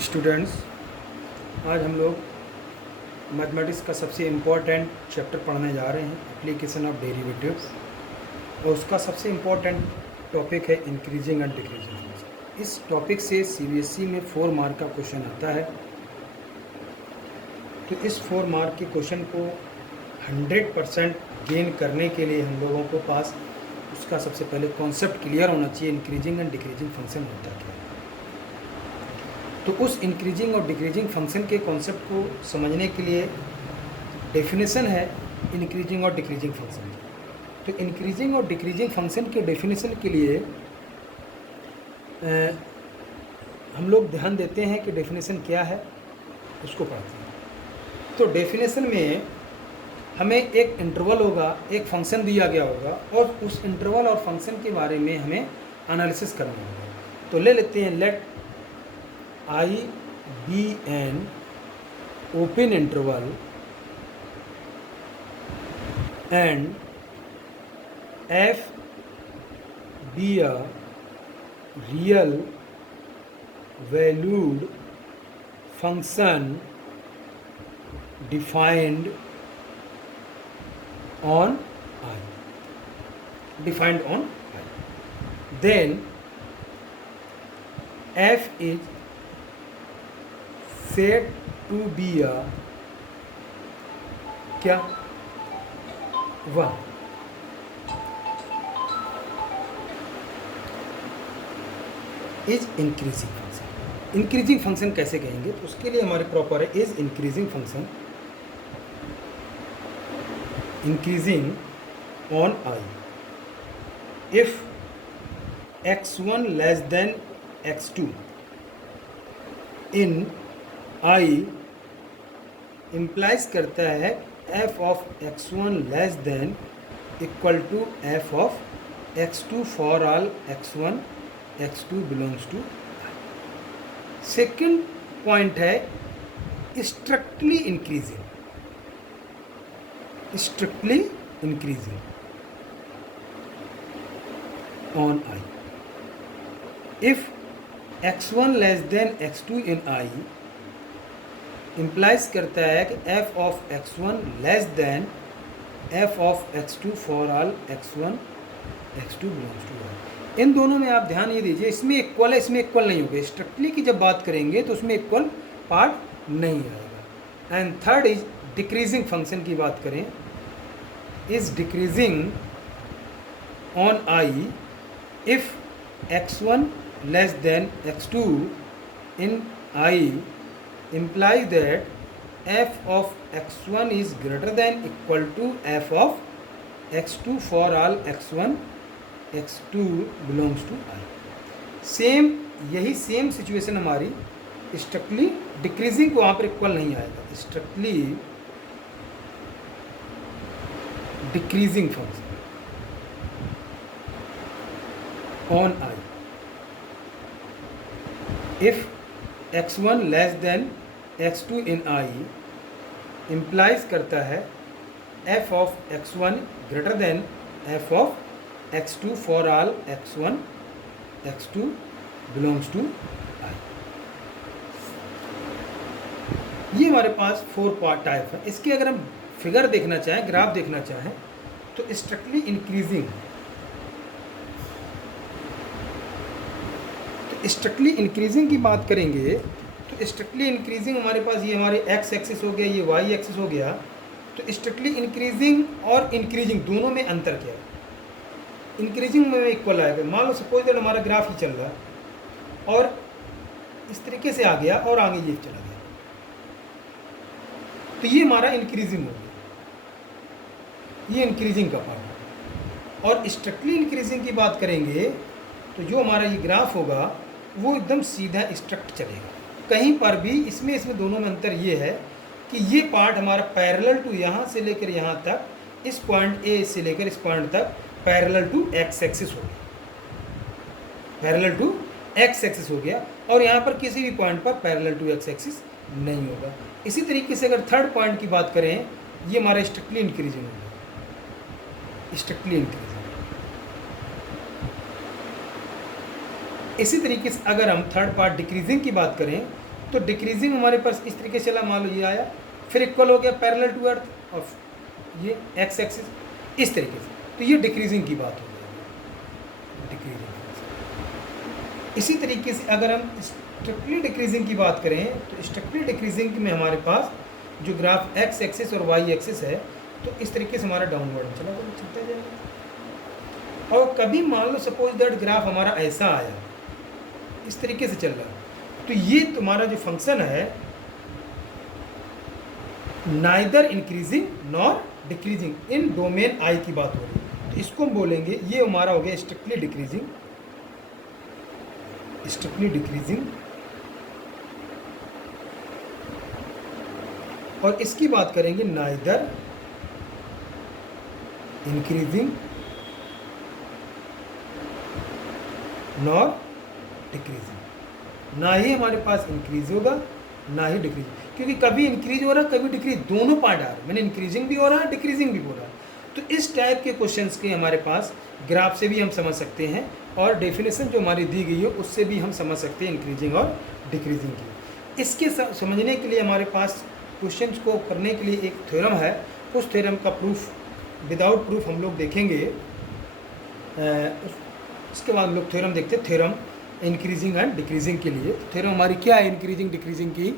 Students, आज हम लोग मैथमेटिक्स का सबसे इम्पोर्टेंट चैप्टर पढ़ने जा रहे हैं, एप्लीकेशन ऑफ डेरिवेटिव्स। और उसका सबसे इम्पोर्टेंट टॉपिक है इंक्रीजिंग एंड डिक्रीजिंग फंक्शन। इस टॉपिक से सीबीएसई में 4 मार्क का क्वेश्चन आता है। तो इस 4 मार्क के क्वेश्चन को 100% गेन करने के लिए हम लोगों को पास उसका सबसे पहले कॉन्सेप्ट क्लियर होना चाहिए, इंक्रीजिंग एंड डिक्रीजिंग फंक्शन होता क्या है। तो उस इंक्रीजिंग और डिक्रीजिंग फंक्शन के कॉन्सेप्ट को समझने के लिए डेफिनेशन है इंक्रीजिंग और डिक्रीजिंग फंक्शन की। तो इंक्रीजिंग और डिक्रीजिंग फंक्शन के डेफिनेशन के लिए हम लोग ध्यान देते हैं कि डेफिनेशन क्या है, उसको पढ़ते हैं। तो डेफिनेशन में हमें एक इंटरवल होगा, एक फंक्शन दिया गया होगा और उस इंटरवल और फंक्शन के बारे में हमें एनालिसिस करना होगा। तो ले लेते हैं, late I be an open interval and f be a real valued function defined on I. Then f is said to be a क्या 1। Is increasing function. Increasing function कैसे कहेंगे, तो उसके लिए हमारे प्रॉपर है is increasing function increasing on I if x1 less than x2 in I implies करता है f of x1 less than equal to f of x2 for all x1 x2 belongs to I. Second point है strictly increasing on I if x1 less than x2 in i implies करता है कि f of x1 less than f of x2 for all x1 x2 belongs to i। इन दोनों में आप ध्यान ये दीजिए, इसमें इक्वल है, इसमें इक्वल नहीं होगा। स्ट्रिक्टली की जब बात करेंगे तो उसमें इक्वल पार्ट नहीं आएगा। And third is decreasing function की बात करें, is decreasing on i if x1 less than x2 in I implies that f of x1 is greater than equal to f of x2 for all x1 x2 belongs to I। यही same situation हमारी strictly decreasing को वहाँ पर equal नहीं आएगा। Strictly decreasing function on I if x1 less than x2 in I implies करता है f of x1 greater than f of x2 for all x1 x2 belongs to I। ये हमारे पास 4 part type है। इसके अगर हम फिगर देखना चाहें, ग्राफ देखना चाहें, तो स्ट्रिक्टली इंक्रीजिंग की बात करेंगे तो स्ट्रिक्टली इंक्रीजिंग हमारे पास ये हमारे x एक्सिस हो गया, ये y एक्सिस हो गया। तो स्ट्रिक्टली इंक्रीजिंग और इंक्रीजिंग दोनों में अंतर क्या है। इंक्रीजिंग में इक्वल आएगा। मान लो सपोज दैट हमारा ग्राफ ही चल रहा है और इस तरीके से आ गया और आगे ये चला गया, तो ये हमारा इंक्रीजिंग हो गया, ये इंक्रीजिंग का पार्ट है। और स्ट्रिक्टली इंक्रीजिंग की बात करेंगे तो जो हमारा ये ग्राफ होगा वो एकदम सीधा स्ट्रिक्ट चलेगा। कहीं पर भी इसमें दोनों में अंतर ये है कि ये पार्ट हमारा पैरेलल टू यहाँ से लेकर यहाँ तक, इस पॉइंट ए से लेकर इस पॉइंट तक पैरेलल टू एक्स एक्सिस हो गया, और यहाँ पर किसी भी पॉइंट पर पैरेलल टू एक्स एक्सिस नहीं होगा। इसी तरीके से अगर थर्ड पॉइंट की बात करें, ये हमारा स्ट्रिक्टली इंक्रीजिंग होगा, स्ट्रिक्टली इंक्रीजिंग। इसी तरीके से अगर हम थर्ड पार्ट डिक्रीजिंग की बात करें तो डिक्रीजिंग हमारे पास इस तरीके से चला, मान लो ये आया, फिर इक्वल हो गया पैरेलल टू अर्थ, और ये एक्स एक्सिस इस तरीके से, तो ये डिक्रीजिंग की बात हो गई, डिक्रीजिंग। इसी तरीके से अगर हम स्ट्रिक्टली डिक्रीजिंग की बात करें तो स्ट्रिक्टली डिक्रीजिंग में हमारे पास जो ग्राफ एक्स एक्सिस और वाई एक्सिस है, तो इस तरीके से हमारा डाउनवर्ड चला चलता जाएगा। और कभी मान लो सपोज दैट ग्राफ हमारा ऐसा आया, इस तरीके से चल रहा है, तो ये तुम्हारा जो फंक्शन है नाइदर इंक्रीजिंग नॉर डिक्रीजिंग, इन डोमेन आई की बात हो रही है, तो इसको हम बोलेंगे ये हमारा हो गया स्ट्रिक्टली डिक्रीजिंग, स्ट्रिक्टली डिक्रीजिंग। और इसकी बात करेंगे नाइदर इंक्रीजिंग नॉर डिक्रीजिंग, ना ही हमारे पास इंक्रीज होगा ना ही डिक्रीज, क्योंकि कभी इंक्रीज हो रहा है कभी डिक्रीज, दोनों पार्ट आ रहे हैं, मैंने इंक्रीजिंग भी हो रहा है डिक्रीजिंग भी हो रहा है। तो इस टाइप के क्वेश्चंस के हमारे पास ग्राफ से भी हम समझ सकते हैं, और डेफिनेशन जो हमारी दी गई है उससे भी हम समझ सकते हैं इंक्रीजिंग और डिक्रीजिंग की। इसके समझने के लिए हमारे पास क्वेश्चंस को करने के लिए एक थ्योरम है, उस थ्योरम का प्रूफ विदाउट प्रूफ हम लोग देखेंगे। उसके बाद हम लोग थ्योरम देखते हैं, थ्योरम इंक्रीजिंग एंड डिक्रीजिंग के लिए। तो थ्योरम हमारी क्या है इंक्रीजिंग डिक्रीजिंग की,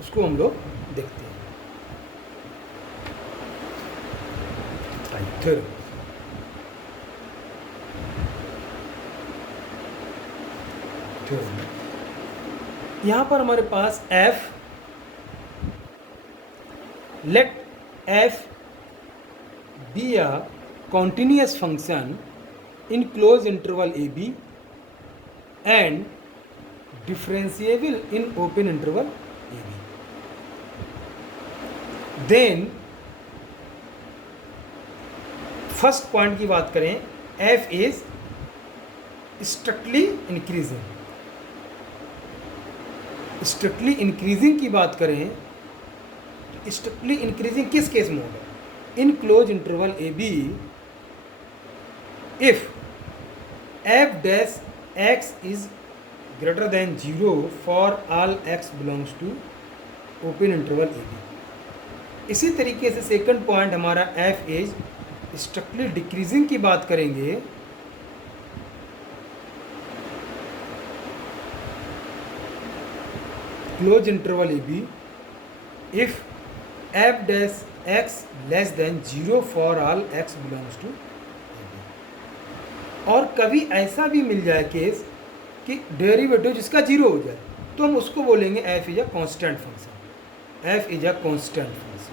उसको हम लोग देखते हैं। थ्योरम यहाँ पर हमारे पास f, let f be a continuous function in closed interval ab and differentiable in open interval ab. Then first point की बात करें, f is strictly increasing, strictly increasing की बात करें तो स्ट्रिक्टली इंक्रीजिंग किस केस में होगा, in closed interval A B if F dash X is greater than 0 for all X belongs to open interval A B. इसी तरीके से सेकंड पॉइंट हमारा एफ इज स्ट्रिक्टली डिक्रीजिंग की बात करेंगे, closed interval A B if F dash X less than 0 for all X belongs to A B. और कभी ऐसा भी मिल जाए केस कि डेरिवेटिव जिसका 0 हो जाए, तो हम उसको बोलेंगे F is a constant function, F is a constant function,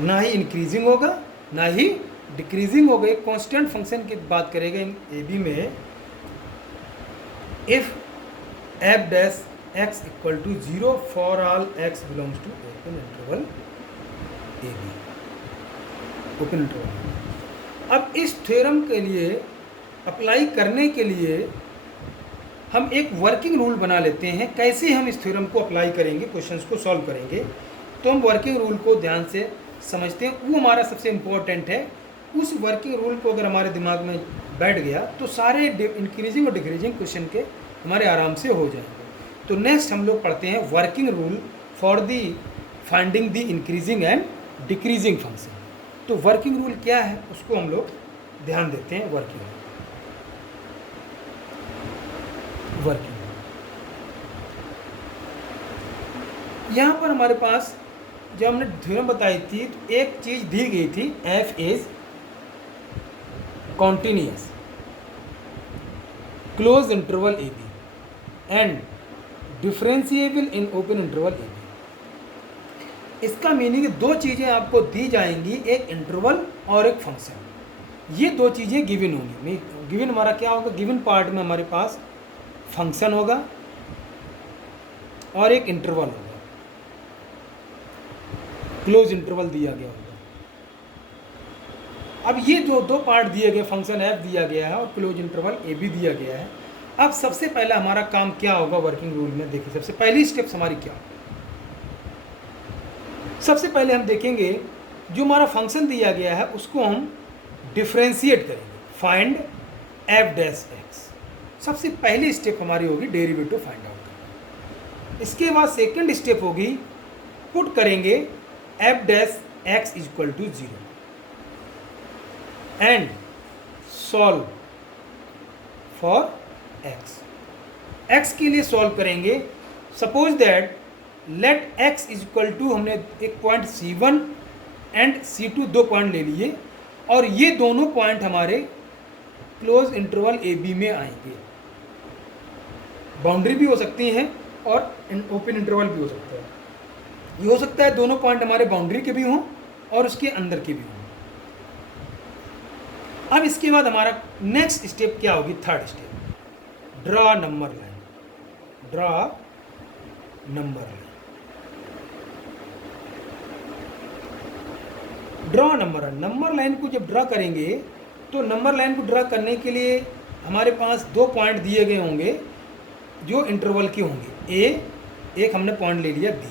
ना ही इंक्रीजिंग होगा ना ही डिक्रीजिंग होगा, एक कांस्टेंट फंक्शन की बात करेंगे इन ए बी में। If F dash X equal to 0 for all X belongs to open interval A B, open interval. अब इस थ्योरम के लिए अप्लाई करने के लिए हम एक वर्किंग रूल बना लेते हैं, कैसे हम इस थ्योरम को अप्लाई करेंगे, क्वेश्चंस को सॉल्व करेंगे। तो हम वर्किंग रूल को ध्यान से समझते हैं, वो हमारा सबसे इम्पोर्टेंट है। उस वर्किंग रूल को अगर हमारे दिमाग में बैठ गया तो सारे इंक्रीजिंग और डिक्रीजिंग क्वेश्चन के हमारे आराम से हो जाएंगे। तो नेक्स्ट हम लोग पढ़ते हैं working rule for the finding the increasing and decreasing function. तो वर्किंग रूल क्या है उसको हम लोग ध्यान देते हैं। वर्किंग यहाँ पर हमारे पास जब हमने थ्योरम बताई थी तो एक चीज़ दी गई थी, F is continuous close interval A B and differentiable in open interval A B. इसका मीनिंग दो चीज़ें आपको दी जाएंगी, एक इंटरवल और एक फंक्शन। ये दो चीज़ें गिवन होंगी। गिवन हमारा क्या होगा, गिवन पार्ट में हमारे पास फंक्शन होगा और एक इंटरवल होगा, क्लोज इंटरवल दिया गया होगा। अब ये जो दो पार्ट दिए गए, फंक्शन एफ दिया गया है और क्लोज इंटरवल ए बी दिया गया है। अब सबसे पहला हमारा काम क्या होगा वर्किंग रूल में, देखिए सबसे पहली स्टेप्स हमारी क्या। सबसे पहले हम देखेंगे जो हमारा फंक्शन दिया गया है उसको हम डिफरेंशिएट करेंगे। फाइंड एफ डैश एक्स, सबसे पहली स्टेप हमारी होगी डेरिवेटिव फाइंड आउट करना। इसके बाद सेकंड स्टेप होगी पुट करेंगे F dash X equal to 0 and solve for X के लिए सॉल्व करेंगे। Suppose that let X equal to, हमने एक पॉइंट C1 एंड C2 दो पॉइंट ले लिए और ये दोनों पॉइंट हमारे क्लोज इंटरवल AB में आएंगे। बाउंड्री भी हो सकती हैं और ओपन इंटरवल भी हो सकता है। ये हो सकता है दोनों पॉइंट हमारे बाउंड्री के भी हों और उसके अंदर के भी हों। अब इसके बाद हमारा नेक्स्ट स्टेप क्या होगी, third step, draw number line. Draw number line, draw number line को जब ड्रा करेंगे तो नंबर लाइन को ड्रा करने के लिए हमारे पास दो पॉइंट दिए गए होंगे जो इंटरवल के होंगे। एक हमने पॉइंट ले लिया B,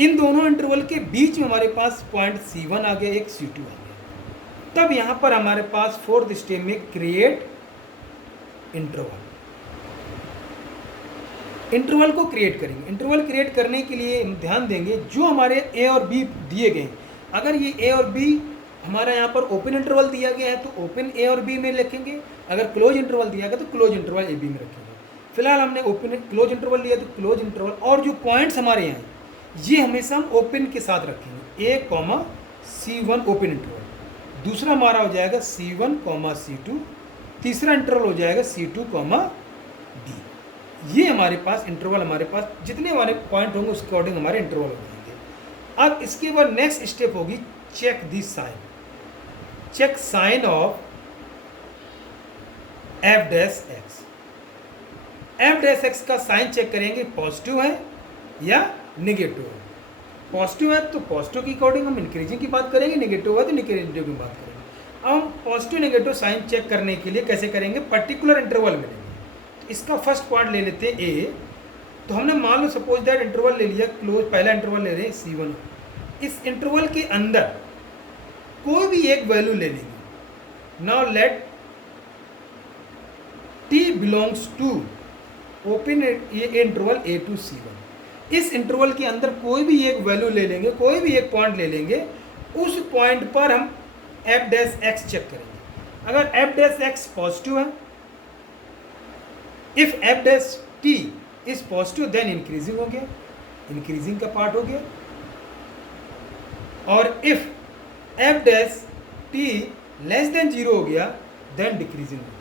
इन दोनों इंटरवल के बीच में हमारे पास पॉइंट C1 आ गया, एक C2 आ गया। तब यहाँ पर हमारे पास फोर्थ स्टेप में क्रिएट इंटरवल को क्रिएट करेंगे। इंटरवल क्रिएट करने के लिए हम ध्यान देंगे जो हमारे A और B दिए गए, अगर ये A और B हमारा यहाँ पर ओपन इंटरवल दिया गया है तो ओपन A और B में लिखेंगे, अगर क्लोज इंटरवल दिया गया तो क्लोज इंटरवल AB में रखेंगे। फिलहाल हमने ओपन क्लोज इंटरवल लिया तो क्लोज इंटरवल, और जो पॉइंट्स हमारे यहाँ ये हमेशा हम ओपन के साथ रखेंगे। A, C1 ओपन इंटरवल, दूसरा हमारा हो जाएगा C1, C2, तीसरा इंटरवल हो जाएगा C2, D। ये हमारे पास इंटरवल, हमारे पास जितने हमारे पॉइंट होंगे उसके अकॉर्डिंग हमारे इंटरवल हो जाएंगे। अब इसके बाद नेक्स्ट स्टेप होगी check the sign. Check sign of F dash X. F dash X का साइन चेक करेंगे, पॉजिटिव है या नेगेटिव है। पॉजिटिव है तो पॉजिटिव के अकॉर्डिंग हम इंक्रीजिंग की बात करेंगे, नेगेटिव है तो नेगेटिव की बात करेंगे। अब हम पॉजिटिव नेगेटिव साइन चेक करने के लिए कैसे करेंगे, पर्टिकुलर इंटरवल में लेंगे। तो इसका फर्स्ट पॉइंट ले लेते हैं A, तो हमने मान लो सपोज दैट इंटरवल ले लिया क्लोज, पहला इंटरवल ले रहे हैं C1। इस इंटरवल के अंदर कोई भी एक वैल्यू ले लेंगे। Now let T belongs to open interval A to C1। इस इंटरवल के अंदर कोई भी एक वैल्यू ले लेंगे, कोई भी एक पॉइंट ले लेंगे, उस पॉइंट पर हम एफ डैश एक्स चेक करेंगे। अगर एफ डैश एक्स पॉजिटिव है, if F dash T is positive then increasing हो गया, इंक्रीजिंग का पार्ट हो गया। और if F dash T less than 0 हो गया देन डिक्रीजिंग हो गया,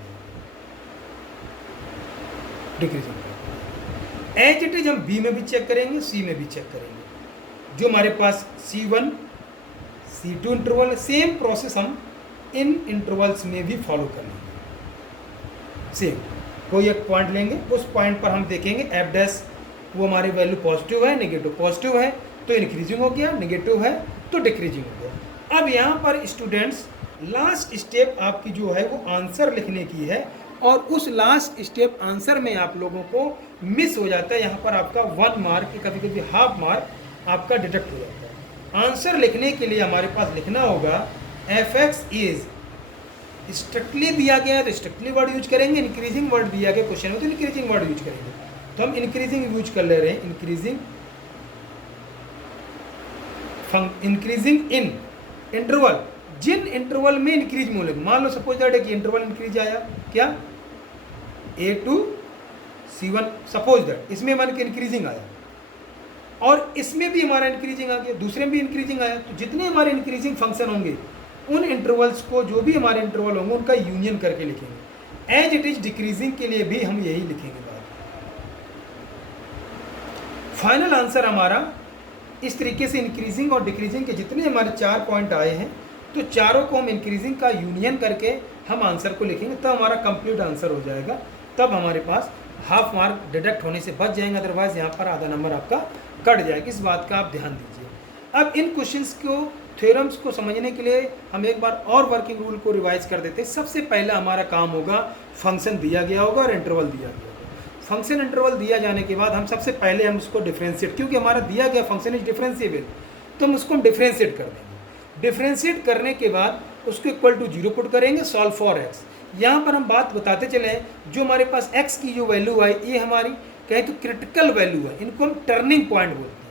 डिक्रीजिंग। एज इट इज हम बी में भी चेक करेंगे, सी में भी चेक करेंगे। जो हमारे पास C1 C2 इंटरवल है, सेम प्रोसेस हम इन इंटरवल्स में भी फॉलो कर लेंगे। सेम कोई एक पॉइंट लेंगे, उस पॉइंट पर हम देखेंगे एफ डैश वो हमारी वैल्यू पॉजिटिव है, नेगेटिव, पॉजिटिव है तो इंक्रीजिंग हो गया, नेगेटिव है तो डिक्रीजिंग हो गया। अब यहाँ पर स्टूडेंट्स लास्ट स्टेप आपकी जो है वो आंसर लिखने की है, और उस लास्ट स्टेप आंसर में आप लोगों को मिस हो जाता है। यहाँ पर आपका 1 मार्क, कभी कभी हाफ मार्क आपका डिडक्ट हो जाता है। आंसर लिखने के लिए हमारे पास लिखना होगा एफ एक्स इज, स्ट्रिक्टली दिया गया है तो स्ट्रिक्टली वर्ड यूज करेंगे, इंक्रीजिंग वर्ड दिया गया क्वेश्चन में तो इंक्रीजिंग वर्ड यूज करेंगे। तो हम इंक्रीजिंग यूज कर ले रहे हैं, इंक्रीजिंग इन इंटरवल, जिन इंटरवल में इंक्रीज मूल्य, मान लो सपोज दैट एक इंटरवल इंक्रीज आया क्या A to C1, suppose that इसमें हमारे इंक्रीजिंग आया और इसमें भी हमारा इंक्रीजिंग आ गया, दूसरे में भी इंक्रीजिंग आया। तो जितने हमारे इंक्रीजिंग फंक्शन होंगे उन इंटरवल्स को, जो भी हमारे इंटरवल होंगे उनका यूनियन करके लिखेंगे। एज इट इज डिक्रीजिंग के लिए भी हम यही लिखेंगे बाद। फाइनल आंसर हमारा इस तरीके से इंक्रीजिंग और डिक्रीजिंग के जितने हमारे 4 पॉइंट आए हैं तो चारों को हम इंक्रीजिंग का यूनियन करके हम आंसर को लिखेंगे, तब हमारा कंप्लीट आंसर हो जाएगा। तब हमारे पास हाफ मार्क डिडक्ट होने से बच जाएंगे, अदरवाइज यहाँ पर आधा नंबर आपका कट जाएगा। इस बात का आप ध्यान दीजिए। अब इन क्वेश्चंस को, थ्योरम्स को समझने के लिए हम एक बार और वर्किंग रूल को रिवाइज कर देते हैं। सबसे पहला हमारा काम होगा, फंक्शन दिया गया होगा और इंटरवल दिया गया होगा। फंक्शन इंटरवल दिया जाने के बाद हम सबसे पहले हम उसको डिफ्रेंशिएट, क्योंकि हमारा दिया गया फंक्शन इज डिफरेंशिएबल, तो हम उसको डिफ्रेंशिएट कर देंगे। डिफ्रेंशिएट करने के बाद उसको इक्वल टू 0 पुट करेंगे, सॉल्व फॉर एक्स। यहाँ पर हम बात बताते चले हैं, जो हमारे पास x की जो वैल्यू आई ये हमारी कहें तो क्रिटिकल वैल्यू है, इनको हम टर्निंग पॉइंट बोलते हैं।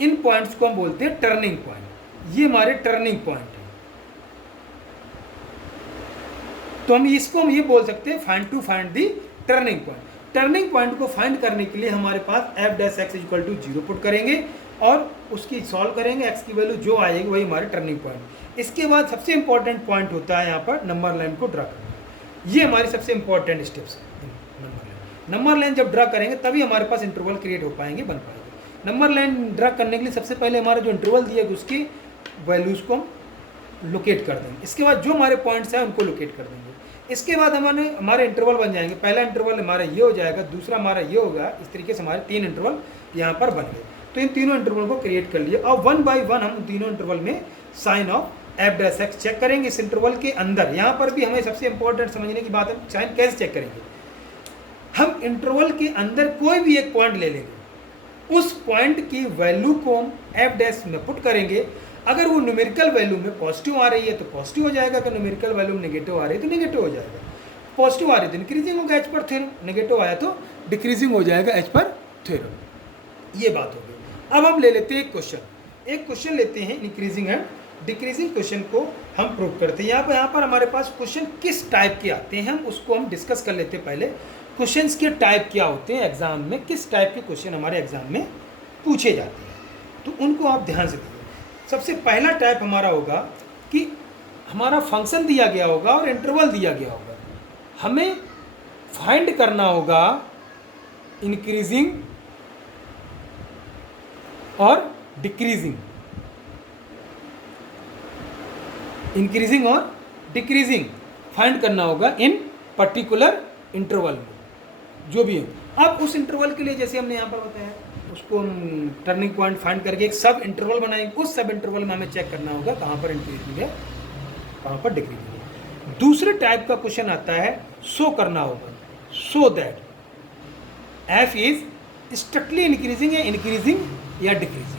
इन पॉइंट्स को हम बोलते हैं टर्निंग पॉइंट, ये हमारे टर्निंग पॉइंट है। तो हम इसको हम ये बोल सकते हैं find to find the turning point. Turning point को फाइंड करने के लिए हमारे पास f dash x equal to 0 put करेंगे और उसकी सॉल्व करेंगे, x की वैल्यू जो आएगी वही हमारे टर्निंग पॉइंट। इसके बाद सबसे इंपॉर्टेंट पॉइंट होता है यहाँ पर नंबर लाइन को ड्रा करना। ये हमारी सबसे इंपॉर्टेंट स्टेप्स है। नंबर लाइन जब ड्रा करेंगे तभी हमारे पास इंटरवल क्रिएट हो पाएंगे, बन पाएंगे। नंबर लाइन ड्रा करने के लिए सबसे पहले हमारा जो इंटरवल दिया है उसकी वैल्यूज़ को हम लोकेट कर देंगे। इसके बाद जो हमारे पॉइंट्स हैं उनको लोकेट कर देंगे। इसके बाद हमारे इंटरवल बन जाएंगे। पहला इंटरवल हमारा ये हो जाएगा, दूसरा हमारा ये होगा। इस तरीके से हमारे 3 इंटरवल यहाँ पर बन गए। तो इन तीनों इंटरवल को क्रिएट कर लिए और 1 बाय 1 हम तीनों इंटरवल में sign of f dash x check करेंगे। इस इंटरवल के अंदर यहाँ पर भी हमें सबसे इंपॉर्टेंट समझने की बात है, साइन कैसे चेक करेंगे। हम इंटरवल के अंदर कोई भी एक पॉइंट ले लेंगे, उस पॉइंट की वैल्यू को हम f डैश में पुट करेंगे। अगर वो न्यूमेरिकल वैल्यू में पॉजिटिव आ रही है तो पॉजिटिव हो जाएगा, अगर न्यूमेरिकल वैल्यू में नेगेटिव आ रही है तो नेगेटिव हो जाएगा। पॉजिटिव आ रही है तो इंक्रीजिंग होगा एज पर थ्योरम, नेगेटिव आया तो डिक्रीजिंग हो जाएगा एज पर थ्योरम। ये बात हो गई। अब हम ले लेते हैं एक क्वेश्चन लेते हैं इंक्रीजिंग एंड डिक्रीजिंग क्वेश्चन को हम प्रूव करते हैं। यहाँ पर हमारे पास क्वेश्चन किस टाइप के आते हैं हम उसको हम डिस्कस कर लेते हैं। पहले क्वेश्चंस के टाइप क्या होते हैं एग्जाम में, किस टाइप के क्वेश्चन हमारे एग्जाम में पूछे जाते हैं, तो उनको आप ध्यान से देखिए। सबसे पहला टाइप हमारा होगा कि हमारा फंक्शन दिया गया होगा और इंटरवल दिया गया होगा, हमें फाइंड करना होगा इंक्रीजिंग और डिक्रीजिंग, इंक्रीजिंग और डिक्रीजिंग फाइंड करना होगा इन पर्टिकुलर इंटरवल में जो भी है। अब उस इंटरवल के लिए जैसे हमने यहाँ पर बताया उसको हम टर्निंग पॉइंट फाइंड करके एक सब इंटरवल बनाएंगे। उस सब इंटरवल में हमें चेक करना होगा कहाँ पर इंक्रीजिंग है कहाँ पर डिक्रीजिंग है। दूसरे टाइप का क्वेश्चन आता है शो करना होगा, show that f is strictly increasing या इंक्रीजिंग या डिक्रीजिंग।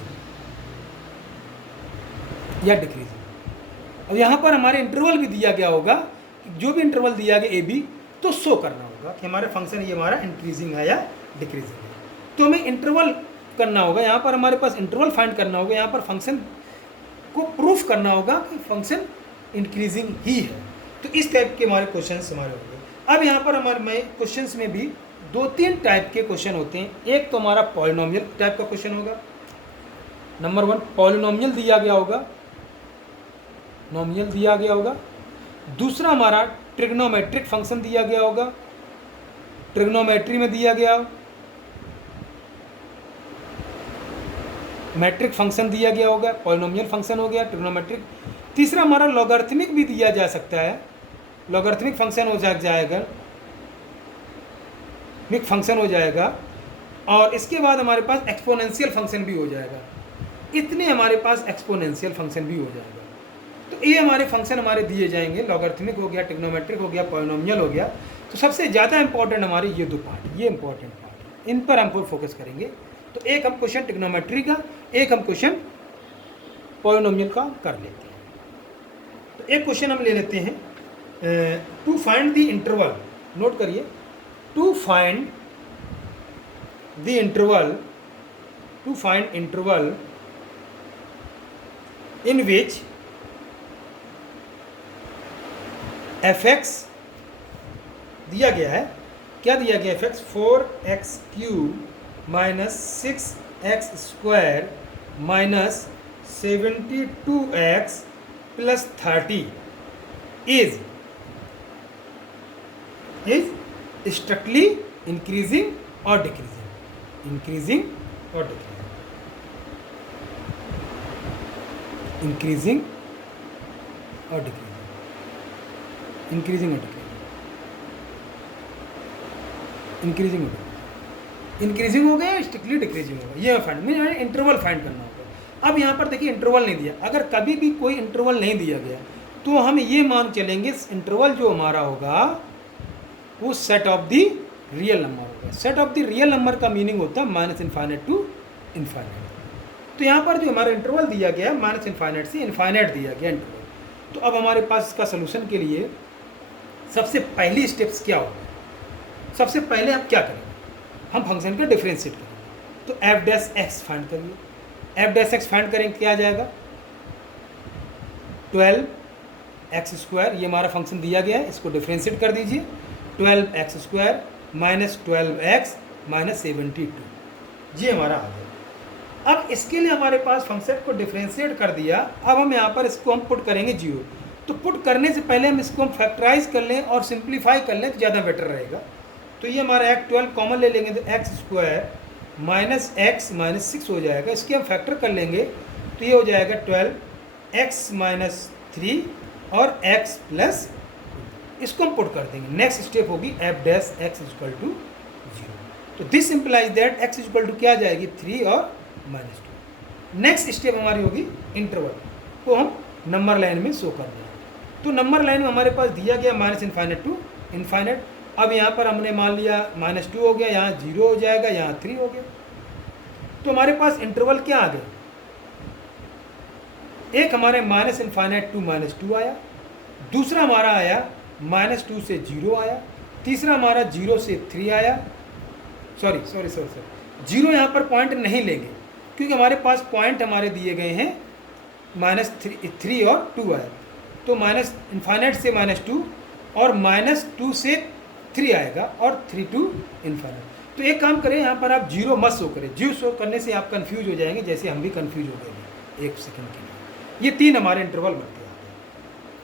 और यहाँ पर हमारे इंटरवल भी दिया गया होगा, जो भी इंटरवल दिया गया AB तो शो करना होगा कि हमारे फंक्शन ये हमारा इंक्रीजिंग है या डिक्रीजिंग है। तो हमें इंटरवल करना होगा, यहाँ पर हमारे पास इंटरवल फाइंड करना होगा, यहाँ पर फंक्शन को प्रूफ करना होगा कि फंक्शन इंक्रीजिंग ही है। तो इस टाइप के हमारे क्वेश्चंस हमारे होंगे। अब यहाँ पर हमारे क्वेश्चंस में भी 2-3 टाइप के क्वेश्चन होते हैं। एक तो हमारा पॉलिनोमियल टाइप का क्वेश्चन होगा, नंबर 1 पॉलिनोमियल दिया गया होगा, नॉमिनल दिया गया होगा। दूसरा हमारा ट्रिग्नोमेट्रिक फंक्शन दिया गया होगा, ट्रिग्नोमेट्री में दिया गया, मैट्रिक फंक्शन दिया गया होगा, पॉलिनोमियल फंक्शन हो गया, ट्रिग्नोमेट्रिक। तीसरा हमारा लॉगरिथमिक भी दिया जा सकता है, लॉगरिथमिक फंक्शन हो जाएगा, मिक फंक्शन हो जाएगा। और इसके बाद हमारे पास एक्सपोनेंशियल फंक्शन भी हो जाएगा। इतने हमारे पास एक्सपोनेंशियल फंक्शन भी हो जाएगा। तो ये हमारे फंक्शन हमारे दिए जाएंगे, लॉगरिथमिक हो गया, ट्रिग्नोमेट्रिक हो गया, पॉलिनोमियल हो गया। तो सबसे ज़्यादा इंपॉर्टेंट हमारे ये 2 पार्ट, ये इंपॉर्टेंट पार्ट, इन पर हमको फोकस करेंगे। तो एक हम क्वेश्चन ट्रिग्नोमेट्री का, एक हम क्वेश्चन पॉलिनोमियल का कर लेते हैं। तो एक क्वेश्चन हम ले लेते हैं, to find the interval, note करिए, to find the interval, to find interval in which fx दिया गया है, क्या दिया गया fx 4x³ minus 6x² minus 72x plus 30 is strictly increasing और डिक्रीजिंग, इंक्रीजिंग और डिक्रीजिंग, इंक्रीजिंग और डिक्रीजिंग, इंक्रीजिंग और डिक्रीजिंग, इंक्रीजिंग और डिक्रीजिंग, इंक्रीजिंग हो गया, स्ट्रिक्टली डिक्रीजिंग हो गया। ये फाइंड में इंटरवल फाइंड करना होगा। अब यहाँ पर देखिए इंटरवल नहीं दिया, अगर कभी भी कोई इंटरवल नहीं दिया गया तो हम ये मान चलेंगे इंटरवल जो हमारा होगा वो set of the real number होगा। Set of the real number का मीनिंग होता है -∞ टू इनफाइनाइट। तो यहाँ पर जो हमारा इंटरवल दिया गया -∞ से इनफाइनाइट दिया गया इंटरवल। तो अब हमारे पास इसका सोल्यूशन के लिए सबसे पहली स्टेप्स क्या होगा, सबसे पहले आप क्या करेंगे, हम फंक्शन का डिफरेंशिएट करेंगे। तो एफ डैश एक्स फाइंड करिए, एफ डैश एक्स फाइंड करेंगे क्या आ जाएगा 12x², ये हमारा फंक्शन दिया गया है, इसको डिफरेंशिएट कर दीजिए। 12x² माइनस 12x माइनस 72, ये हमारा आ गया। अब इसके लिए हमारे पास फंक्शन को डिफरेंशिएट कर दिया, अब हम यहाँ पर इसको हम पुट करेंगे 0। तो पुट करने से पहले हम इसको हम फैक्टराइज कर लें और सिंप्लीफाई कर लें तो ज़्यादा बेटर रहेगा। तो ये हमारा एक 12 कॉमन ले लेंगे तो x² माइनस x माइनस 6 हो जाएगा, इसके हम फैक्टर कर लेंगे तो ये हो जाएगा 12x माइनस 3 और x प्लस, इसको हम पुट कर देंगे। नेक्स्ट स्टेप होगी F dash X equal to 0। तो this implies that x equal to क्या आ जाएगी 3 और माइनस 2। नेक्स्ट स्टेप हमारी होगी इंटरवल को हम नंबर लाइन में शो कर देंगे। तो नंबर लाइन में हमारे पास दिया गया -∞ टू इनफाइनाइट। अब यहाँ पर हमने मान लिया -2 हो गया, यहाँ 0 हो जाएगा, यहाँ 3 हो गया। तो हमारे पास इंटरवल क्या आ गए, एक हमारे -∞ टू -2 आया, दूसरा हमारा आया -2 से 0 आया, तीसरा हमारा 0 से 3 आया। सॉरी 0 यहाँ पर पॉइंट नहीं लेंगे क्योंकि हमारे पास पॉइंट हमारे दिए गए हैं -3 और 2 आया। तो -∞ से -2 और -2 से 3 आएगा और 3 टू इनफाइनाइट। तो एक काम करें, यहाँ पर आप 0 मत शो करें, 0 शो करने से आप कंफ्यूज हो जाएंगे, जैसे हम भी कंफ्यूज हो गए एक सेकंड के लिए। ये 3 हमारे इंटरवल बनते हैं।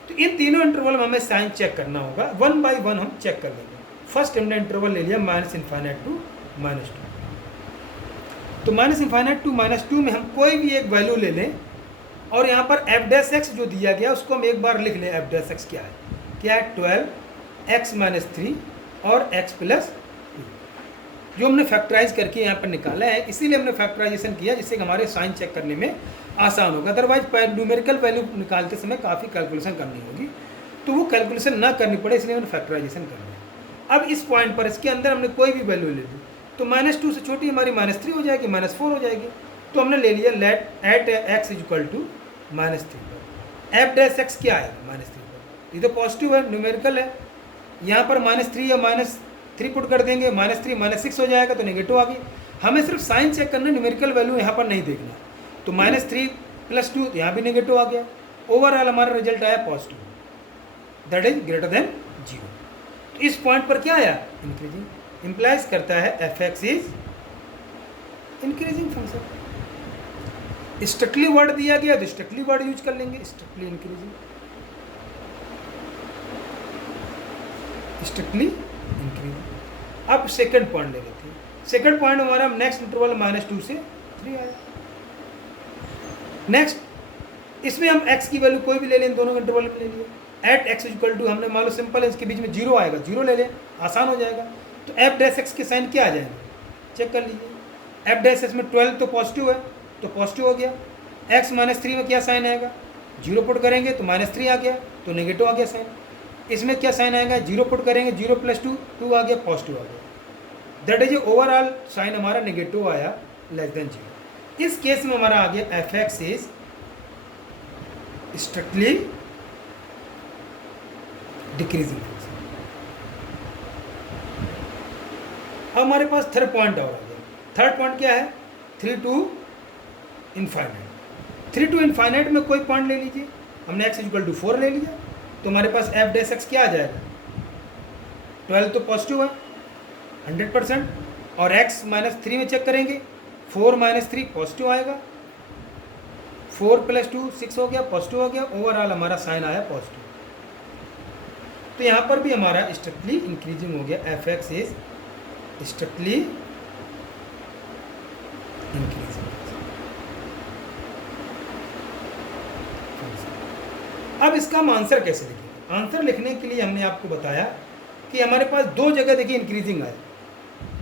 तो इन तीनों इंटरवल में हमें साइन चेक करना होगा, 1 बाय 1 हम चेक कर लेंगे। फर्स्ट हमने इंटरवल ले लिया -∞ टू -2। तो -∞ टू -2 में हम कोई भी एक वैल्यू ले लें और यहाँ पर एफ डैश एक्स जो दिया गया उसको हम एक बार लिख लें। एफ डैश एक्स क्या है 12x माइनस 3 और x प्लस 2, जो हमने फैक्टराइज करके यहाँ पर निकाला है, इसीलिए हमने फैक्टराइजेशन किया जिससे कि हमारे साइन चेक करने में आसान होगा। अदरवाइज न्यूमेरिकल वैल्यू निकालते समय काफ़ी कैलकुलेशन करनी होगी, तो वो कैलकुलेशन ना करनी पड़े इसलिए हमने फैक्टराइजेशन कर लिया। अब इस पॉइंट पर इसके अंदर हमने कोई भी वैल्यू ले ली तो -2 से छोटी हमारी -3 हो जाएगी, -4 हो जाएगी। तो हमने ले लिया let at x equal to -3 पर एफ डैश एक्स क्या है -3 पर, ये तो पॉजिटिव है, न्यूमेरिकल है। यहाँ पर -3 या -3 पुट कर देंगे, -3 -6 हो जाएगा तो नेगेटिव आ गई। हमें सिर्फ साइन चेक करना, न्यूमेरिकल वैल्यू यहाँ पर नहीं देखना। तो -3 + 2 यहाँ भी नेगेटिव आ गया, ओवरऑल हमारा रिजल्ट आया positive, that is greater than 0। तो इस पॉइंट पर क्या आया इंक्रीजिंग, इम्प्लाइज करता है F X is increasing function. Strictly word दिया गया तो स्ट्रिक्टली वर्ड यूज कर लेंगे, स्ट्रिक्टली इंक्रीजिंग, स्ट्रिक्टली इंक्रीजिंग। अब सेकंड पॉइंट ले लेते हैं। सेकंड पॉइंट हमारा नेक्स्ट इंटरवल -2 से 3 आया। नेक्स्ट इसमें हम x की वैल्यू कोई भी ले लें, दोनों इंटरवल में ले लिए। एट x इक्वल टू हमने मान लो सिंपल है, इसके बीच में 0 आएगा, 0 ले लें, आसान हो जाएगा। तो एफ डैश एक्स के साइन क्या आ जाएंगे चेक कर लीजिए। एफ डैश एक्स में 12 तो पॉजिटिव है तो पॉजिटिव हो गया। x -3 में क्या साइन आएगा, 0 पुट करेंगे तो -3 आ गया तो नेगेटिव आ गया साइन। इसमें क्या साइन आएगा, 0 पुट करेंगे, 0 + 2 2 आ गया, पॉजिटिव आ गया। दैट इज ओवरऑल साइन हमारा नेगेटिव आया, <0। इस केस में हमारा आ गया F X is strictly decreasing function. अब हमारे पास थर्ड पॉइंट और आ गया। थर्ड पॉइंट क्या है 3 टू इनफाइनाइट। 3 टू इनफाइनाइट में कोई पॉइंट ले लीजिए, हमने x इक्वल टू 4 ले लिया तो हमारे पास एफ डैश एक्स क्या आ जाएगा, 12 तो पॉजिटिव है 100%, और x -3 में चेक करेंगे 4 - 3 पॉजिटिव आएगा, 4 + 2 6 हो गया, पॉजिटिव हो गया, ओवरऑल हमारा साइन आया पॉजिटिव। तो यहाँ पर भी हमारा स्ट्रिक्टली इंक्रीजिंग हो गया, F X is strictly increasing. अब इसका हम आंसर कैसे लिखेंगे, आंसर लिखने के लिए हमने आपको बताया कि हमारे पास 2 जगह देखिए इंक्रीजिंग आया,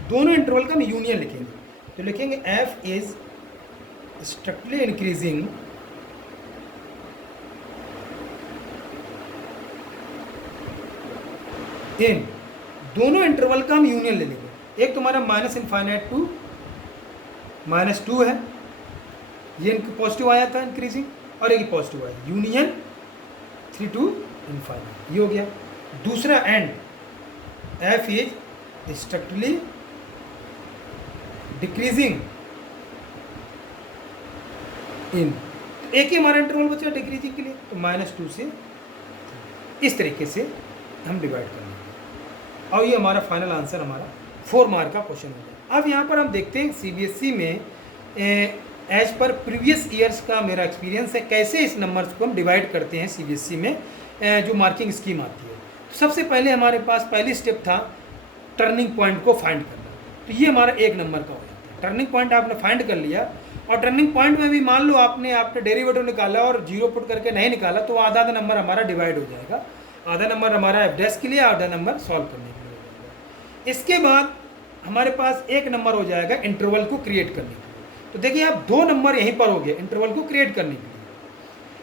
दोनों इंटरवल का हम यूनियन लिखेंगे। तो लिखेंगे F is strictly increasing in, दोनों इंटरवल का हम यूनियन ले लेंगे। एक तुम्हारा -∞ टू -2 है, ये पॉजिटिव आया था इंक्रीजिंग, और एक पॉजिटिव आया, यूनियन 3 टू इनफाइनाइट, ये हो गया। दूसरा and F is strictly decreasing in, एक ही हमारा इंटरवल बचा डिक्रीजिंग के लिए, तो -2 से इस तरीके से हम डिवाइड कर लेंगे। और ये हमारा फाइनल आंसर हमारा 4 मार्क का क्वेश्चन हो गया। अब यहाँ पर हम देखते हैं सीबीएसई में एज पर प्रीवियस ईयर्स का मेरा एक्सपीरियंस है कैसे इस नंबर्स को हम डिवाइड करते हैं सीबीएसई में जो मार्किंग स्कीम आती है। तो सबसे पहले हमारे पास पहली स्टेप था टर्निंग पॉइंट को फाइंड करना, तो ये हमारा 1 नंबर का हो जाता है। टर्निंग पॉइंट आपने फाइंड कर लिया, और टर्निंग पॉइंट में भी मान लो आपने डेरिवेटिव निकाला और 0 पुट करके नहीं निकाला, तो आधा नंबर हमारा डिवाइड हो जाएगा। आधा नंबर हमारा एफ डैश के लिए, आधा नंबर सॉल्व करने के लिए हो जाएगा। इसके बाद हमारे पास 1 नंबर हो जाएगा इंटरवल को क्रिएट करने के लिए। तो देखिए आप 2 नंबर यहीं पर हो गए इंटरवल को क्रिएट करने के लिए।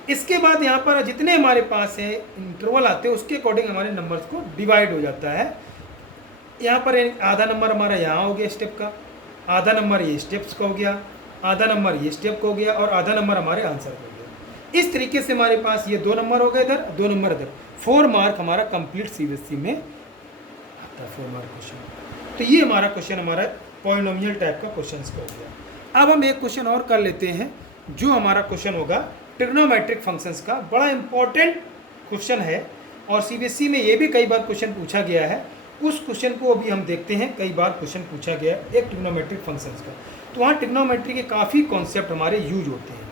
इसके बाद यहाँ पर जितने हमारे पास है इंटरवल आते हैं उसके अकॉर्डिंग हमारे नंबर्स को डिवाइड हो जाता है। यहाँ पर आधा नंबर हमारा यहाँ हो गया स्टेप का, आधा नंबर ये स्टेप्स का हो गया, आधा नंबर ये स्टेप का हो गया, और आधा नंबर हमारे आंसर का हो गया। इस तरीके से हमारे पास ये 2 नंबर हो गए इधर, 2 नंबर इधर। 4 मार्क हमारा कंप्लीट सीबीएसई में आता है, 4 मार्क क्वेश्चन। तो ये हमारा क्वेश्चन हमारा पॉलिनोमियल टाइप का क्वेश्चन का हो गया। अब हम एक क्वेश्चन और कर लेते हैं जो हमारा क्वेश्चन होगा ट्रिग्नोमेट्रिक फंक्शंस का। बड़ा इंपॉर्टेंट क्वेश्चन है और सीबीएसई में ये भी कई बार क्वेश्चन पूछा गया है। उस क्वेश्चन को अभी हम देखते हैं, कई बार क्वेश्चन पूछा गया है एक ट्रिग्नोमेट्रिक फंक्शंस का। तो वहाँ ट्रिग्नोमेट्री के काफ़ी कॉन्सेप्ट हमारे यूज होते हैं।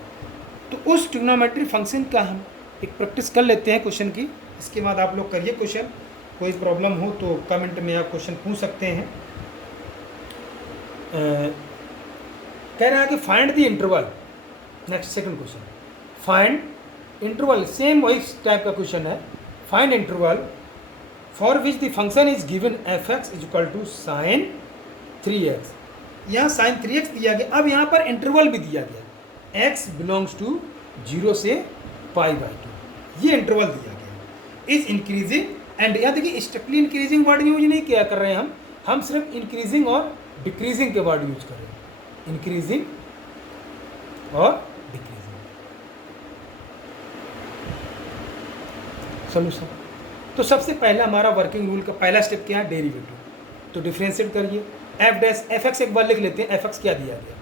तो उस ट्रिग्नोमेट्रिक फंक्शन का हम एक प्रैक्टिस कर लेते हैं क्वेश्चन की। इसके बाद आप लोग करिए क्वेश्चन, कोई प्रॉब्लम हो तो कमेंट में आप क्वेश्चन पूछ सकते हैं। कह रहा है कि find the interval, next second question, find interval, same वही टाइप का क्वेश्चन है। Find interval for which the function is given F X is equal to sine 3x। यहाँ साइन 3x दिया गया। अब यहाँ पर इंटरवल भी दिया गया, x बिलोंग्स टू 0 से π/2, ये इंटरवल दिया गया। इज इंक्रीजिंग एंड, यहाँ देखिए स्ट्रिक्टली इंक्रीजिंग वर्ड यूज नहीं किया कर रहे हैं हम सिर्फ इंक्रीजिंग और डिक्रीजिंग के वर्ड यूज कर रहे हैं, इंक्रीजिंग और डिक्रीजिंग। सोल्यूशन, तो सबसे पहला हमारा वर्किंग रूल का पहला स्टेप क्या है, डेरिवेटिव। तो डिफ्रेंशिएट करिए, एफ डैश एफ एक्स एक बार लिख लेते हैं, एफ एक्स क्या दिया गया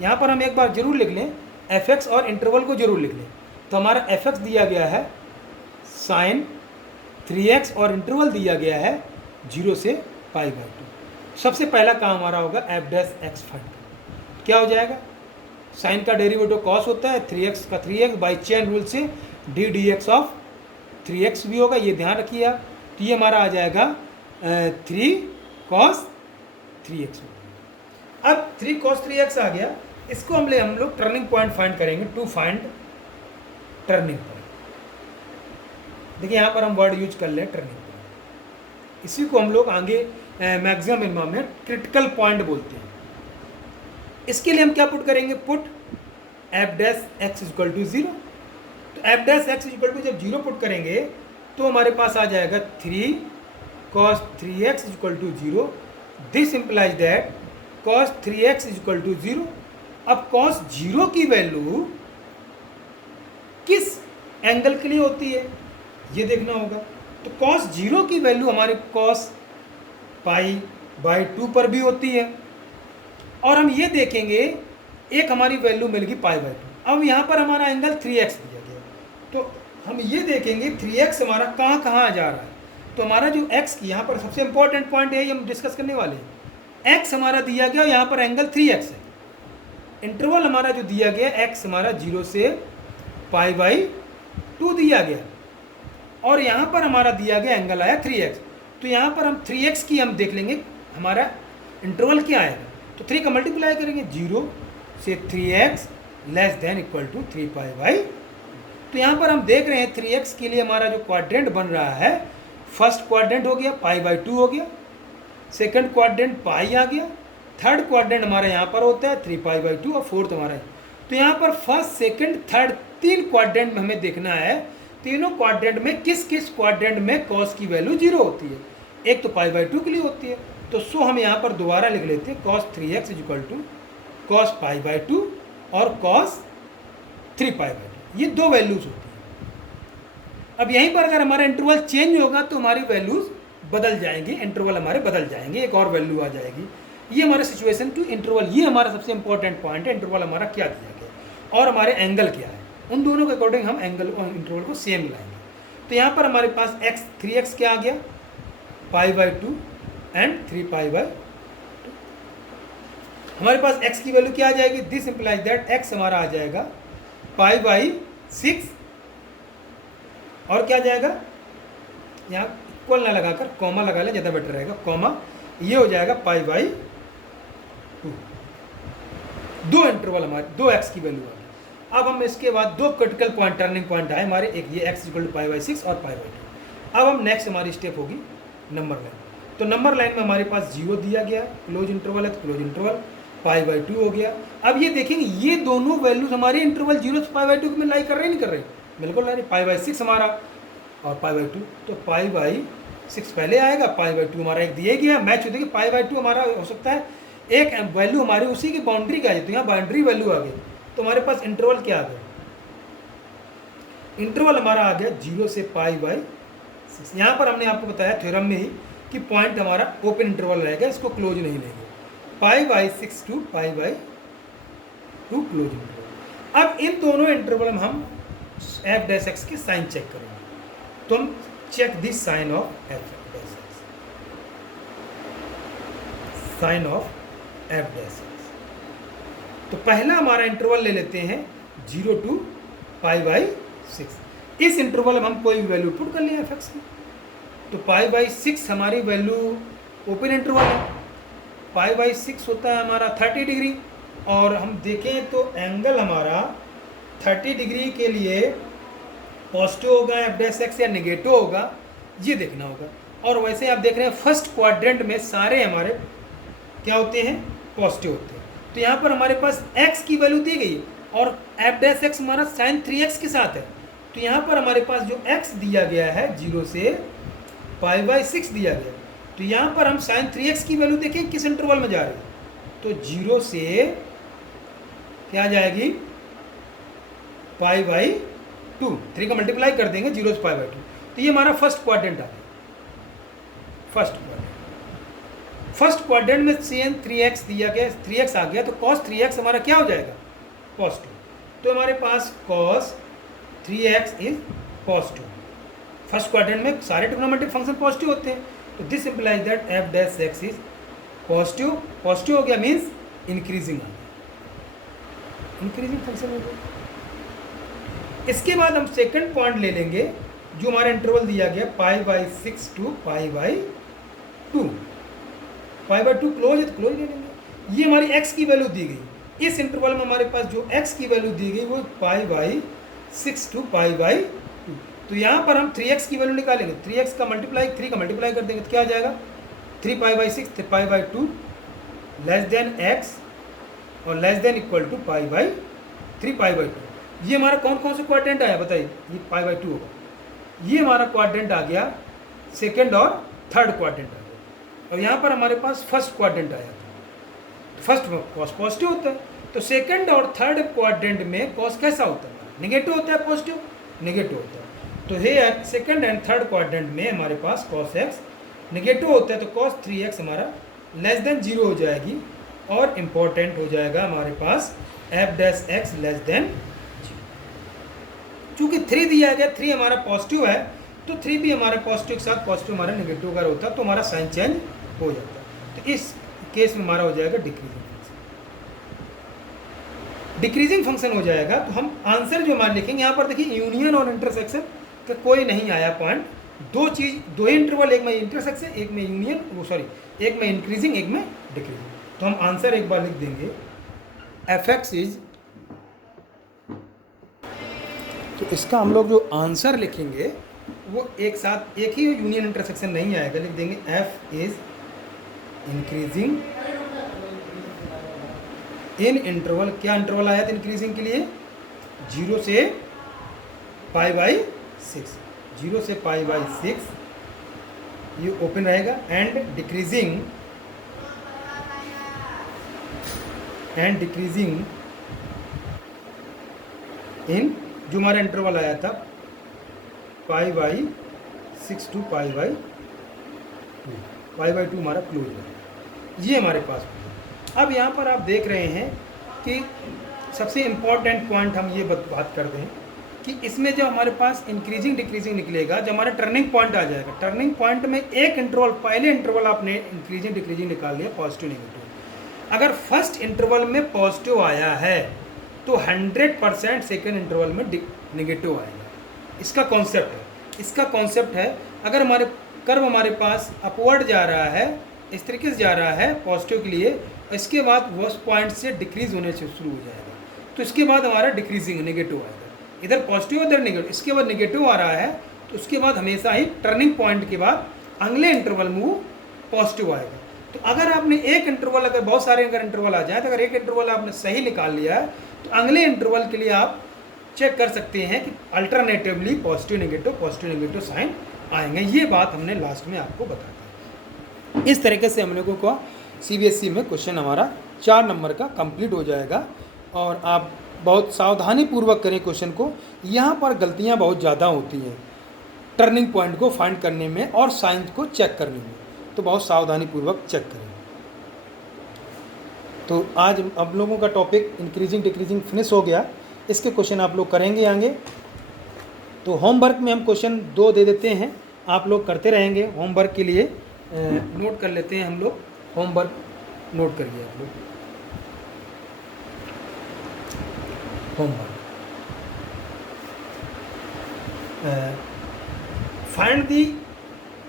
यहाँ पर हम एक बार जरूर लिख लें, एफ एक्स और इंटरवल को जरूर लिख लें। तो हमारा एफ एक्स दिया गया है साइन 3x और इंटरवल दिया गया है 0 से π/2। सबसे पहला काम हमारा होगा एफ डैश एक्स फाइंड, क्या हो जाएगा, साइन का डेरिवेटिव कॉस होता है, 3x का 3x बाई चेन रूल से डी dx ऑफ 3x भी होगा, ये ध्यान रखिए आप। तो ये हमारा आ जाएगा 3 cos 3x। अब 3 cos 3x आ गया, इसको हम लोग टर्निंग पॉइंट फाइंड करेंगे, टू फाइंड टर्निंग पॉइंट। देखिए यहाँ पर हम वर्ड यूज कर ले टर्निंग पॉइंट, इसी को हम लोग आगे मैक्सिमम मिनिमम में क्रिटिकल पॉइंट बोलते हैं। इसके लिए हम क्या पुट करेंगे, put F dash X equal to 0। तो F dash X equal to जब 0 पुट करेंगे तो हमारे पास आ जाएगा 3 cos 3x equal to 0। This implies that cos 3x equal to 0। अब cos 0 की वैल्यू किस एंगल के लिए होती है ये देखना होगा। तो cos 0 की वैल्यू हमारे cos π/2 पर भी होती है, और हम ये देखेंगे एक हमारी वैल्यू मिल गई π/2। अब यहाँ पर हमारा एंगल 3x दिया गया, तो हम ये देखेंगे 3x हमारा कहाँ कहाँ जा रहा है। तो हमारा जो x यहाँ पर सबसे इंपॉर्टेंट पॉइंट है, ये हम डिस्कस करने वाले हैं। x हमारा दिया गया, यहाँ पर एंगल 3x है। इंटरवल हमारा जो दिया गया x हमारा 0 से π/2 दिया गया, और यहाँ पर हमारा दिया गया एंगल आया 3x। तो यहाँ पर हम 3x की हम देख लेंगे हमारा इंटरवल क्या आएगा। तो 3 का मल्टीप्लाई करेंगे, 0 से 3x less than equal to 3π/2। तो यहाँ पर हम देख रहे हैं 3x के लिए हमारा जो क्वाड्रेंट बन रहा है, फर्स्ट क्वाड्रेंट हो गया π/2 हो गया, सेकंड क्वाड्रेंट पाई आ गया, थर्ड क्वाड्रेंट हमारा यहाँ पर होता है 3π/2, और फोर्थ हमारा है। तो यहाँ पर फर्स्ट सेकंड थर्ड 3 क्वाड्रेंट में हमें देखना है, तीनों क्वाड्रेंट में किस किस क्वाड्रेंट में cos की वैल्यू 0 होती है। एक तो π/2 के लिए होती है, तो सो हम यहाँ पर दोबारा लिख लेते हैं cos 3x equal to cos π/2 और cos 3π/2, ये 2 वैल्यूज होती हैं। अब यहीं पर अगर हमारा इंटरवल चेंज होगा तो हमारी वैल्यूज बदल जाएंगे, इंटरवल हमारे बदल जाएंगे, एक और वैल्यू आ जाएगी। ये हमारा सिचुएशन टू इंटरवल, ये हमारा सबसे इंपॉर्टेंट पॉइंट है, इंटरवल हमारा क्या दिया गया और हमारे एंगल क्या है, उन दोनों के अकॉर्डिंग हम एंगल और इंटरवल को सेम लाएंगे। तो यहाँ पर हमारे पास x 3x क्या आ गया, π/2 एंड 3π/2। हमारे पास x की वैल्यू क्या आ जाएगी, दिस इंप्लाइज दैट x हमारा आ जाएगा π/6 और क्या आ जाएगा, यहाँ इक्वल ना लगाकर कॉमा लगा लें, ज़्यादा बेटर रहेगा, कॉमा, ये हो जाएगा π/2। दो इंटरवल हमारे, दो x की वैल्यू आ गई। अब हम इसके बाद दो क्रिटिकल पॉइंट, टर्निंग पॉइंट आए हमारे, एक ये x = π/6 और π/2। अब हम नेक्स्ट हमारी स्टेप होगी नंबर लाइन। तो नंबर लाइन में हमारे पास 0 दिया गया, क्लोज इंटरवल है तो क्लोज इंटरवल, π/2 हो गया। अब ये देखेंगे ये दोनों वैल्यूज हमारे इंटरवल 0 से π/2 में लाई कर रहे नहीं कर रहे, बिल्कुल ला रही, π/6 हमारा और π/2, तो π/6 पहले आएगा, π/2 हमारा एक दिया गया, मैच हो देखिए, π/2 हमारा हो सकता है एक वैल्यू हमारी उसी की बाउंड्री का है, तो यहाँ बाउंड्री वैल्यू आ गई, तो हमारे पास इंटरवल क्या आ गया, इंटरवल हमारा आ गया 0 से π/6। यहाँ पर हमने आपको बताया थ्योरम में ही कि पॉइंट हमारा ओपन इंटरवल रहेगा, इसको क्लोज नहीं लेंगे, π/6 टू π/2 क्लोज इंटरवल। अब इन दोनों इंटरवल में हम f' की साइन चेक करेंगे, तो हम check this sign of f', sign of f'। तो पहला हमारा इंटरवल ले लेते हैं 0 टू π/6। इस इंटरवल में हम कोई भी वैल्यू पुट कर लिया f की, तो π/6 हमारी वैल्यू ओपन इंटरवल है, π/6 होता है हमारा 30 डिग्री, और हम देखें तो एंगल हमारा 30 डिग्री के लिए पॉजिटिव होगा f' या नेगेटिव होगा, ये देखना होगा। और वैसे आप देख रहे हैं फर्स्ट क्वाड्रेंट में सारे हमारे क्या होते हैं, पॉजिटिव होते हैं। तो यहाँ पर हमारे पास x की वैल्यू दी गई और f' हमारा sin 3x के साथ है, तो यहाँ पर हमारे पास जो x दिया गया है 0 से π/6 दिया गया, तो यहाँ पर हम sin 3x की वैल्यू देखें किस इंटरवल में जा रही है, तो 0 से क्या जाएगी π/2, 3 का मल्टीप्लाई कर देंगे 0 से π/2, तो ये हमारा फर्स्ट क्वाड्रेंट आ गया। फर्स्ट क्वाड्रेंट में sin 3x दिया गया, 3x आ गया, तो cos 3x हमारा क्या हो जाएगा, पॉजिटिव, तो हमारे पास cos 3x is positive. First quadrant में सारे ट्रिग्नोमेट्रिक फंक्शन पॉजिटिव होते हैं, तो this implies that f' is positive, positive हो गया मीन्स इंक्रीजिंग आ गया, इंक्रीजिंग फंक्शन हो गया। इसके बाद हम सेकंड पॉइंट ले लेंगे जो हमारा इंटरवल दिया गया π/6 टू π/2, π/2 क्लोज है तो क्लोज ले लेंगे। ये हमारी x की वैल्यू दी गई, इस इंटरवल में हमारे पास जो x की वैल्यू दी गई वो π/6 टू π/2, तो यहाँ पर हम 3x की वैल्यू निकालेंगे, 3x का मल्टीप्लाई 3 का मल्टीप्लाई कर देंगे तो क्या आ जाएगा 3π/6 π/2 लेस देन x और लेस देन इक्वल टू π/3 π/2। ये हमारा कौन कौन से क्वाड्रेंट आया बताइए, ये π/2 होगा, ये हमारा क्वाड्रेंट आ गया सेकेंड और थर्ड क्वाड्रेंट आ गया, और यहाँ पर हमारे पास फर्स्ट क्वाड्रेंट आया था, फर्स्ट में कॉस पॉजिटिव होता है, तो सेकंड और थर्ड क्वाड्रेंट में कॉस कैसा होता है, नेगेटिव होता है, पॉजिटिव नेगेटिव होता है। तो हे सेकंड एंड थर्ड क्वाड्रेंट में हमारे पास cos x नेगेटिव होता है, तो cos 3x हमारा लेस देन 0 हो जाएगी, और इम्पोर्टेंट हो जाएगा हमारे पास f' लेस देन 0। चूँकि 3 दिया गया, 3 हमारा पॉजिटिव है, तो 3 भी हमारे पॉजिटिव के साथ पॉजिटिव हमारा नेगेटिव अगर होता तो हमारा साइन चेंज हो जाता, तो इस केस में हमारा हो जाएगा डिक्रीजिंग फंक्शन, डिक्रीजिंग फंक्शन हो जाएगा। तो हम आंसर जो हमारे लिखेंगे यहाँ पर देखिए यूनियन और इंटरसेक्शन का कोई नहीं आया पॉइंट, दो चीज़, दो इंटरवल, एक में इंटरसेक्शन एक में यूनियन, वो सॉरी एक में इंक्रीजिंग एक में डिक्रीजिंग। तो हम आंसर एक बार लिख देंगे f(x) इज, तो इसका हम लोग जो आंसर लिखेंगे वो एक साथ एक ही यूनियन इंटरसेक्शन नहीं आएगा, लिख देंगे f is increasing in interval, क्या इंटरवल आया था इंक्रीजिंग के लिए 0 से π/6, 0 से π/6 ये ओपन रहेगा, एंड डिक्रीजिंग इन जो हमारा इंटरवल आया था pi by 6 to pi by 2, pi by 2 हमारा क्लोज है, ये हमारे पास है। अब यहाँ पर आप देख रहे हैं कि सबसे इम्पॉर्टेंट पॉइंट हम ये बात करते हैं कि इसमें जब हमारे पास इंक्रीजिंग डिक्रीजिंग निकलेगा, जब हमारा टर्निंग पॉइंट आ जाएगा, टर्निंग पॉइंट में एक इंटरवल, पहले इंटरवल आपने इंक्रीजिंग डिक्रीजिंग निकाल लिया, पॉजिटिव नेगेटिव। अगर फर्स्ट इंटरवल में पॉजिटिव आया है तो 100% सेकेंड इंटरवल में नेगेटिव आएगा। इसका कॉन्सेप्ट है, इसका कॉन्सेप्ट है अगर हमारे कर्व हमारे पास अपवर्ड जा रहा है, इस तरीके से जा रहा है पॉजिटिव के लिए, इसके बाद उस पॉइंट से डिक्रीज होने से शुरू हो जाएगा, तो इसके बाद हमारा डिक्रीजिंग नेगेटिव आएगा। इधर पॉजिटिव इधर नेगेटिव, इसके बाद नेगेटिव आ रहा है तो उसके बाद हमेशा ही टर्निंग पॉइंट के बाद अगले इंटरवल में वो पॉजिटिव आएगा। तो अगर आपने एक इंटरवल, अगर बहुत सारे अगर इंटरवल आ जाए, तो अगर एक इंटरवल आपने सही निकाल लिया है तो अगले इंटरवल के लिए आप चेक कर सकते हैं कि अल्टरनेटिवली पॉजिटिव नेगेटिव साइन आएंगे। ये बात हमने लास्ट में आपको बताया। इस तरीके से हम लोगों को CBSE में क्वेश्चन हमारा 4 नंबर का कंप्लीट हो जाएगा। और आप बहुत सावधानी पूर्वक करें क्वेश्चन को, यहाँ पर गलतियाँ बहुत ज़्यादा होती हैं टर्निंग पॉइंट को फाइंड करने में और साइंस को चेक करने में, तो बहुत सावधानी पूर्वक चेक करें। तो आज अब लोगों का टॉपिक इंक्रीजिंग डिक्रीजिंग फिनिश हो गया। इसके क्वेश्चन आप लोग करेंगे आगे। तो होमवर्क में हम क्वेश्चन 2 दे देते हैं, आप लोग करते रहेंगे। होमवर्क के लिए नोट कर लेते हैं हम लोग, होमवर्क नोट करिए आप लोग। Homework, find the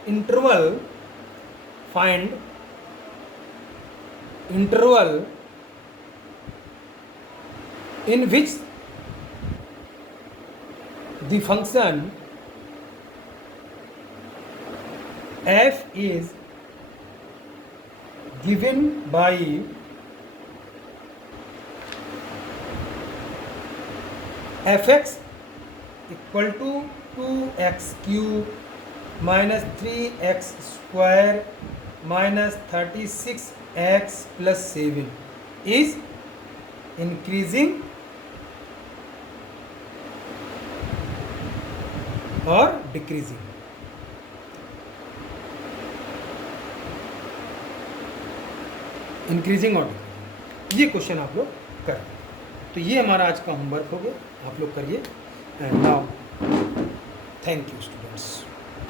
interval, find interval in which the function f is given by fx equal to 2x cube minus 3x square minus 36x plus 7 is increasing और डिक्रीजिंग। इंक्रीजिंग और decreasing, ये question आप लोग करें। तो ये हमारा आज का होमवर्क हो गया, आप लोग करिए। Now thank you students.